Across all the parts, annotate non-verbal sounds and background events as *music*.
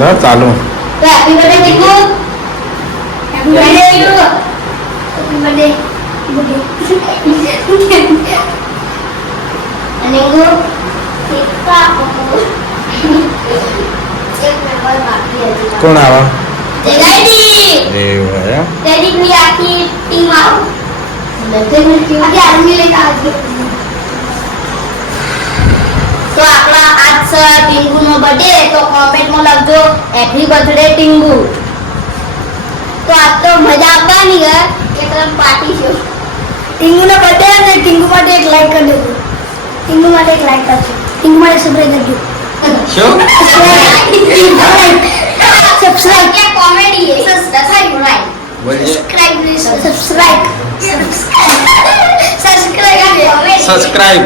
લો ચાલુ. Happy birthday Tiku happy birthday Tiku happy birthday અને હું ટીકા એક મેમ્બર બાકી હતી. કોણ આવા? જગાડી એવું હે? તેરી આખી ટીમ આવો. આખી આર્મી લઈને આવી. તો આપણા આજ છે ટીંગુનો બર્થડે તો કોમેન્ટમાં લખજો હેપી બર્થડે ટીંગુ તો આજ તો મજા આવવાની હે એટલે પાર્ટી છે. ટીંગુનો બર્થડે અને ટીંગુ માટે એક લાઈક કરી દેજો. ટીંગુ માટે એક લાઈક કરજો ટીંગુ માટે સબસ્ક્રાઇબ કરજો. શું? સબસ્ક્રાઇબ કે કોમેડી છે subscribe right subscribe subscribe subscribe subscribe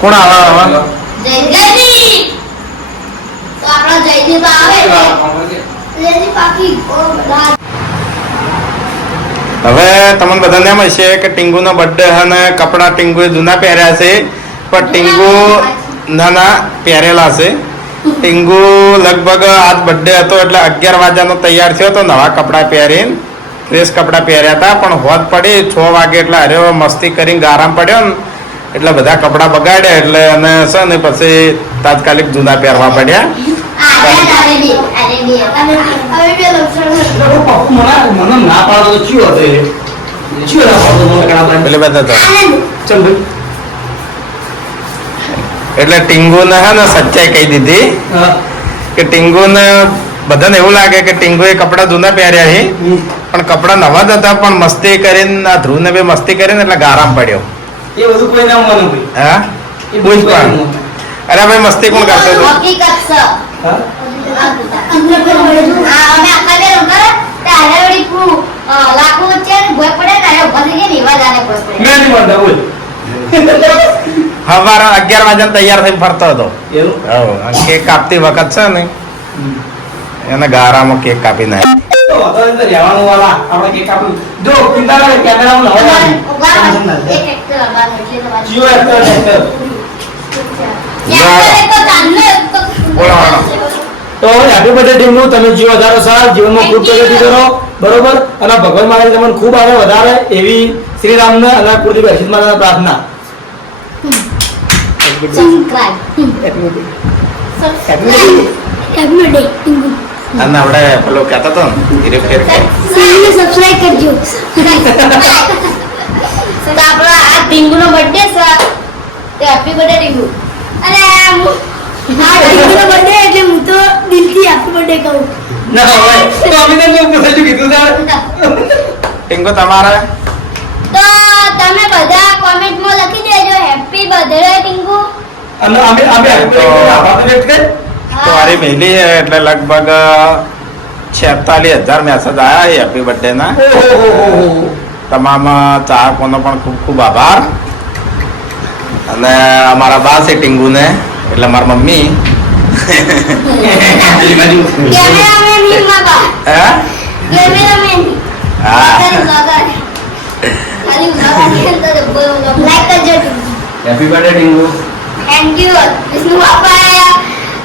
કોણ આવા આવા હવે તમને બધાને એમ હશે કે ટીંગુનો બર્થડે અને કપડાં ટીંગુએ જૂના પહેર્યા છે, પણ ટીંગુ નાના પહેરેલા છે. ટીંગુ લગભગ આજ બર્થડે હતો એટલે અગિયાર વાગ્યાનો તૈયાર થયો હતો. નવા કપડાં પહેરીને ફ્રેશ કપડાં પહેર્યા હતા. પણ હોત પડી છ વાગે એટલે અરે મસ્તી કરીને ગારામ પડ્યો ને એટલે બધા કપડાં બગાડ્યા એટલે અને છે ને પછી તાત્કાલિક જૂના પહેરવા પડ્યા. આ અરે દે અરે દે હવે બે લક્ષણ મને ના પાડો તો ચિયો હતો એ ચિયો ના પાડતો મને કણા પાડે પેલી બધા એટલે ટીંગુને હે ને સચ્ચાઈ કહી દીધી કે ટીંગુને બધાને એવું લાગે કે ટીંગુએ કપડાં જૂના પહેર્યા છે પણ કપડાં નવા જ હતા પણ મસ્તી કરીને આ ધ્રુવને બે મસ્તી કરીને એટલે ગારામ પડ્યો. એ બધું કોઈ ના મને હા? એ કોઈ પણ. અરે ભાઈ મસ્તી કોણ કરતો હતો? હકીકત છે હા? આ અમે આખા બે રમતા ત્યારે વળી કુ વચ્ચે ને ભોય પડે તારે ત્યારે ઊભા થઈ ને એવા જાને પડે. મેં નહીં માનતા બોલ. *laughs* સવારે અગિયાર વાગ્યા તૈયાર થઈને ફરતો હતો. એવું? કેક કાપતી વખત છે ને એને ગારામાં કેક કાપી નાખી તો હેપી બર્થડે ટીમનું તમે જીવ વધારો સાર જીવનમાં ખૂબ પ્રગતિ કરો. બરોબર? અને ભગવાન મહારાજ તમને ખૂબ આગળ વધારે એવી શ્રી રામને અને કુળદીપ હર્ષિત પ્રાર્થના. સબસ્ક્રાઇબ હેપી બર્થડે ટીંગુ અને આપણે પેલો કહેતો હતો ધીરે ફેર સબસ્ક્રાઇબ કરજો તો આપણો આ ટીંગુનો બર્થડે છે તો હેપી બર્થડે ટીંગુ હું- હા ટીંગુનો બર્થડે એટલે હું તો દિલથી હેપી બર્થડે કહું ના હોય તો અમે તમને ઉપર કીધું ટીંગુ તમારે તો તમે બધા કોમેન્ટમાં લખી દેજો. હેપી બર્થડે ટીંગુ અને અમે અમે. તો મારી મહેલી છે એટલે લગભગ છેતાલીસ હજાર મેસેજ આવ્યા છે હેપી બર્થડે ના. તમામ ચાહકોનો પણ ખૂબ ખૂબ આભાર. અને અમારા બા છે ટીંગુને એટલે મારા મમ્મી. હે? લાઈક કરજો Happy birthday Tingu. Thank you Vishnu બાપા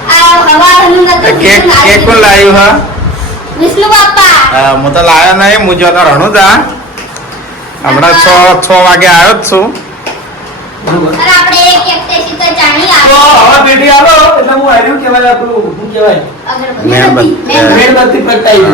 આ હવાનું નતું કેક કેક કોણ લાવ્યું હા? વિષ્ણુ બાપા હા, હું તો લાવ્યો નહીં હું જો રણું જા હમણાં છ છ વાગે આવ્યો જ છું. આપણે એક એક તો જાણી તો હવે પેટી આવો એટલે હું આવ્યું કહેવાય આપણું શું મેણબત્તી. મેણબત્તી. પ્રગટાવો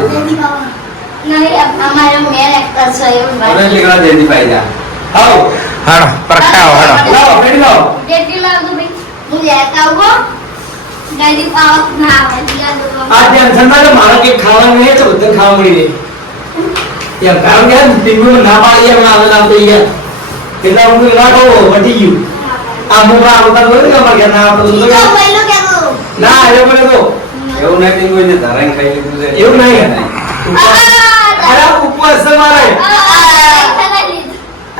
ના ખાવાનું નહીં એવું નહીં કે ખાઈ લીધું છે એવું નહીં. અરે ઉપવાસ છે મારે.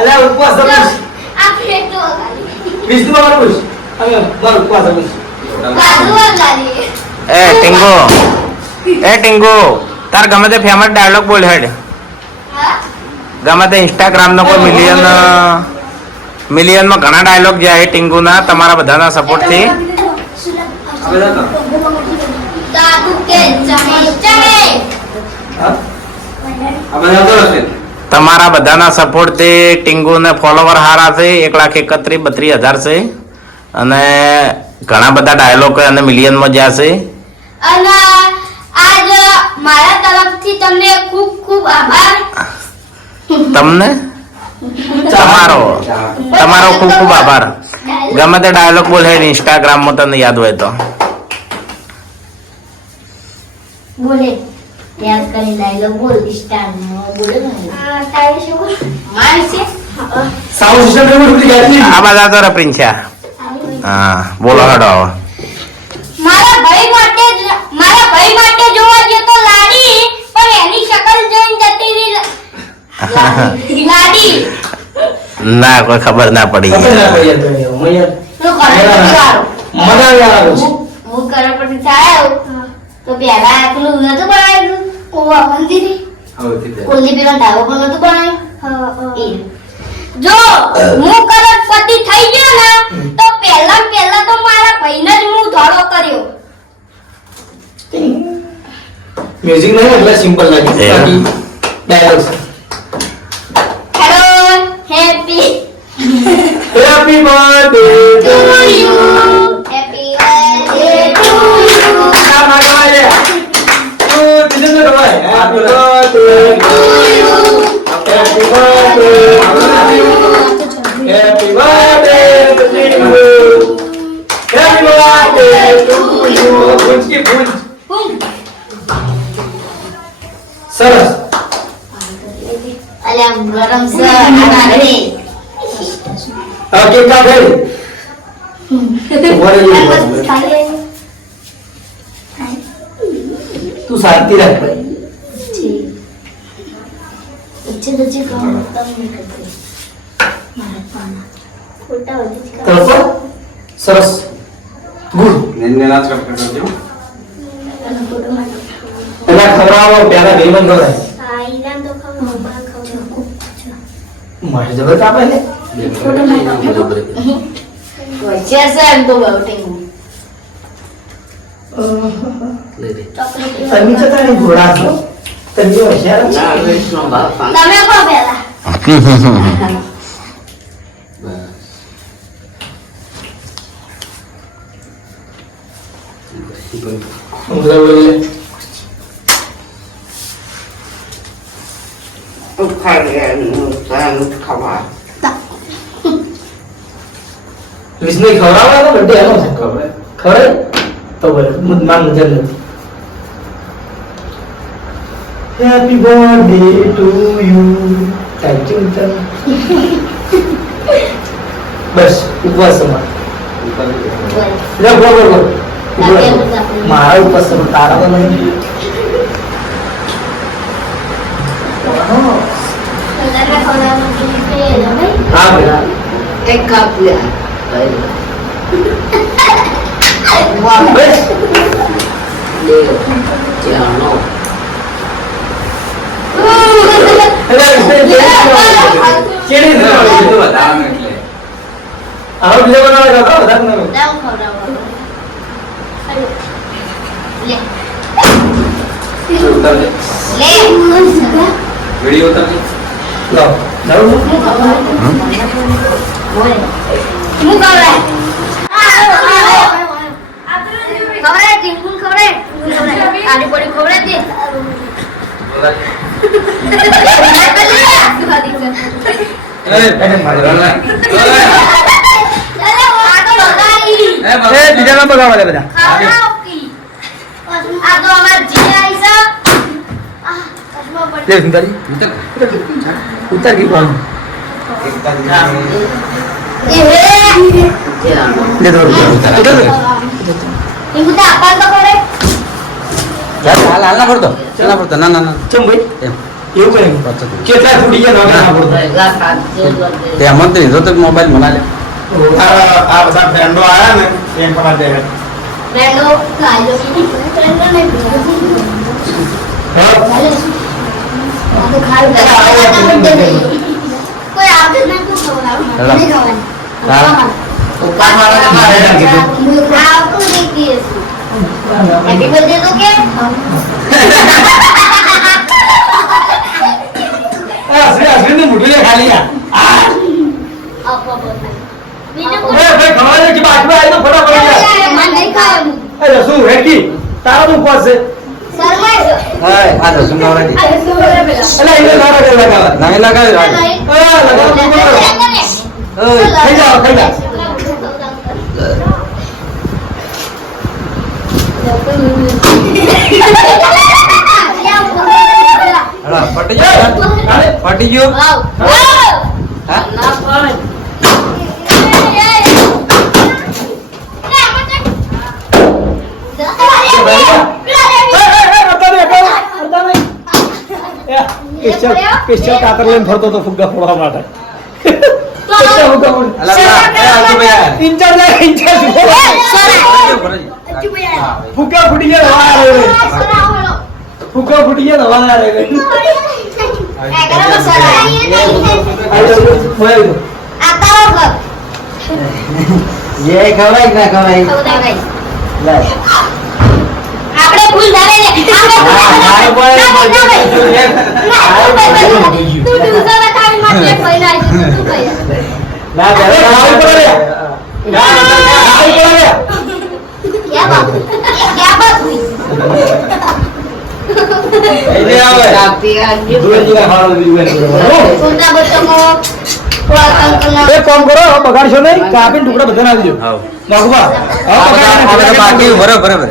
અરે ઉપવાસ છે પૂછ. વિષ્ણુ બાબા પૂછ. હવે ઉપવાસ છે પૂછ. એ ટિંગો. એ ટીંગુ. તાર ગમે તે ફેમસ ડાયલોગ બોલ હેડ. ગમે તે ઇન્સ્ટાગ્રામ નો કોઈ મિલિયન મિલિયનમાં ઘણા ડાયલોગ જાય ટીંગુના તમારા બધાના સપોર્ટથી થી. દાદુ કે ચમચમે હા? તમારા બધાના સપોર્ટથી ટીંગુને ફોલોવર હારા છે એક લાખ એકત્રીસ બત્રીસ હજાર છે. અને ઘણા બધા ડાયલોગ અને મિલિયનમાં જ્યાં છે. અને આજ મારા તરફથી તમને ખૂબ ખૂબ આભાર. તમને? તમારો. તમારો ખૂબ ખૂબ આભાર. ગમે તે ડાયલોગ બોલે ઇન્સ્ટાગ્રામમાં તમને યાદ હોય તો. બોલે. યાદ કરી ડાયલોગ બોલ સ્ટાર બોલે ને તારે બોલ? મારી છે સાઉન્ડ સિસ્ટમ યાદ નહીં આ બધા તો રપિંછા હા બોલો હડો મારા ભાઈ માટે જ- મારા ભાઈ માટે જોવા ગયો તો લાડી પણ એની શકલ જોઈને જતી રહી લાડી. ના કોઈ ખબર ના પડી. ખબર ના પડી તું મજા આવી. આવે. હું હું કરોડપતિ થાય તો પહેલા પેલું નતું બનાવ્યું ઓવા મંદિરે. કુલદીપીનો ધાબો પણ નતું બનાવ્યું. જો હું કરોડપતિ થઈ ગયો ને તો પહેલા પહેલા તો મારા ભાઈને જ હું ધોળો કર્યો. મ્યુઝિક નહીં એટલે સિમ્પલ લાગે. બાકી dialogue hello happy happy birthday to you અલ્યા ગરમ છે આના રે વરે બસ ખાલી તું શાંતિ રાખ ભાઈ ઉચ્ચે દચ્ચે કામ તમને કરતે મારા પાના ખોટા વધી તરફ સરસ ગુડ નેન નેન આ ચપટ કરજો. પેલા ખવડાવો પેલા બેમન ખવડાય હા ઈનામ તો ખાવ મોબાઈલ ખાવ મારે જબર આપે ને? વચ્ચે છે એમ તો બાઉટિંગ ચોકલેટ તમે તો તારી ઘોડા છો. તમે હોશિયાર તમે કો પેલા ઉધર બોલે વિષ્ણુ ખવડાવવા તો બર્થડે એનો છે ખવડાય તો બોલે માન નજર નથી. Happy birthday to you thank you મિત્ર બસ ઉપવાસ સમાન લે બોલ બોલ બોલ. મારા ઉપવાસ સમાન તારા તો નહીં. ખવડાવવાનું હા. ભાઈ એક કપ લે ખવડાવવાનું લે ઉતારજે. લે વીડિયો ઉતારજે. લો જાઉં હું ખવડાય ખવડાય ટીંકુ ખવડાય આડી પડી ખવડાય દે બીજા ના બગાડવા દે બધા. આ તો અમાર જી આઈ છે આ ચશ્મા પડી લે સુંદરી ઉતાર. હે લે તો ઉતાર ઉતાર ઈ મુદ્દા આપણ તો કરે હાલ હાલ ના પડતો ના પડતો ના ના ના ચમ ભાઈ એમ. એવું કઈ કેટલા ફૂટી ગયા ના પડતા તે અમન તો લીધો તો મોબાઈલ મના લે આ બધા ફ્રેન્ડો આયા ને એમ પણ દે રેન્ડો લાજો રેન્ડો ને હા કોઈ આવડે ના તું ખવડાવ. નહીં ખાવાની. તો તો તારા તો ઉપવાસ છે. હાય, આ કરે પેલા? અલા એને લારા કે લગાવા નવી લગાવી રાખ. આ લગાવ લે, લે, લે, લે. ઓય, ખાઈ જાઓ ખાઈ જાઓ હાલો, પટી ગયું? અરે પટી ગયું? વાવ. વાવ. હા? ના પડે. સ્પેશિયલ કાતર લઈને ફરતો તો ફુગ્ગા ફોડવા માટે ફુગ્ગા ફૂટી ગયા હવા આવે ગઈ. ફૂટી ગયા હવા આવે એ ખવડાય કે ના આપણે ભૂલ ધારે ને આપણે. તું બતાવી તું એક કામ કરો બગાડશો નહીં. કાપીને ટુકડા બધાને આપી દો નાખવા બાકી બરાબર બરાબર.